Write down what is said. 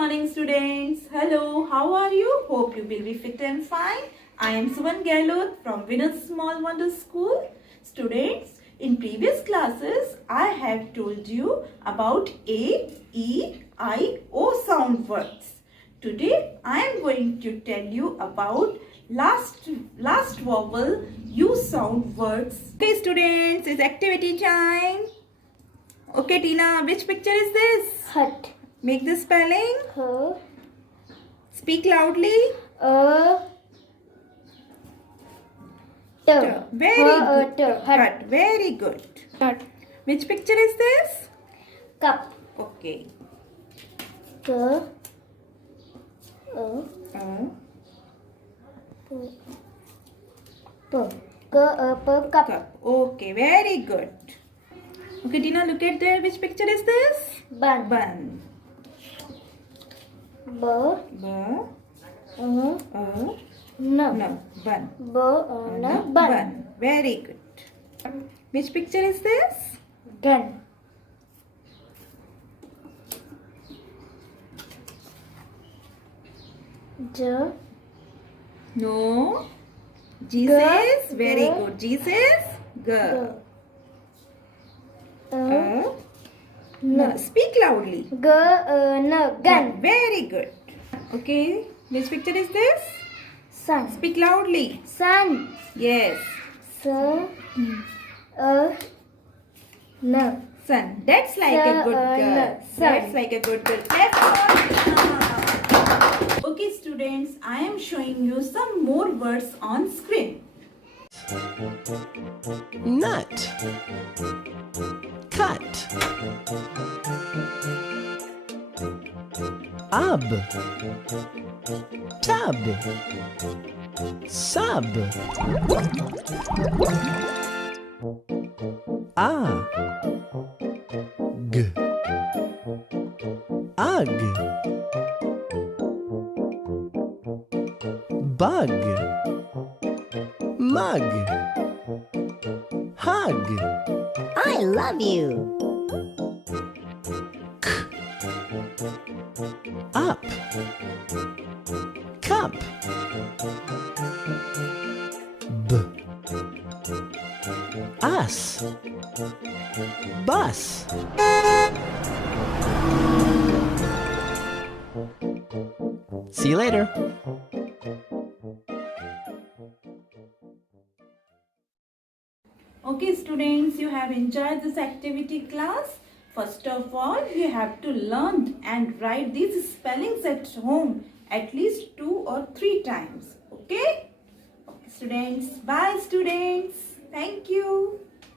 morning students. Hello, how are you? Hope you will be fit and fine. I am Suvan Gehlot from Venus Small Wonder School. Students, in previous classes, I have told you about A, E, I, O sound words. Today, I am going to tell you about last vowel U sound words. Okay students, it's activity time. Okay Tina, which picture is this? Hut. Make the spelling. H. Speak loudly. T. Very good. Hut. Hut. Very good. Hut. Which picture is this? Cup. Okay. K. P. Cup. Cup. Okay, very good. Okay, Tina, look at there. Which picture is this? Bun. Bun. B. B. N. No. Bun. B. N. Bun. Very good. Which picture is this? Gun. J. No. G. Jesus. Very G. good. Jesus. G. No. Speak loudly. G. N. Gun. Very good. Okay. Which picture is this? Sun. Speak loudly. Sun. Yes. N. Sun. That's like a good girl. Sun. That's like a good girl. Clap for Tina. Okay students, I am showing you some more words on screen. Nut. Cut. Ub. Tub. Sub. Ah. G. Ug. Bug. Mug. Hug. I love you. Up. Cup. B. Us. Bus. See you later. Okay students, you have enjoyed this activity class. First of all, you have to learn and write these spellings at home at least 2 or 3 times. Okay? Okay students. Bye students. Thank you.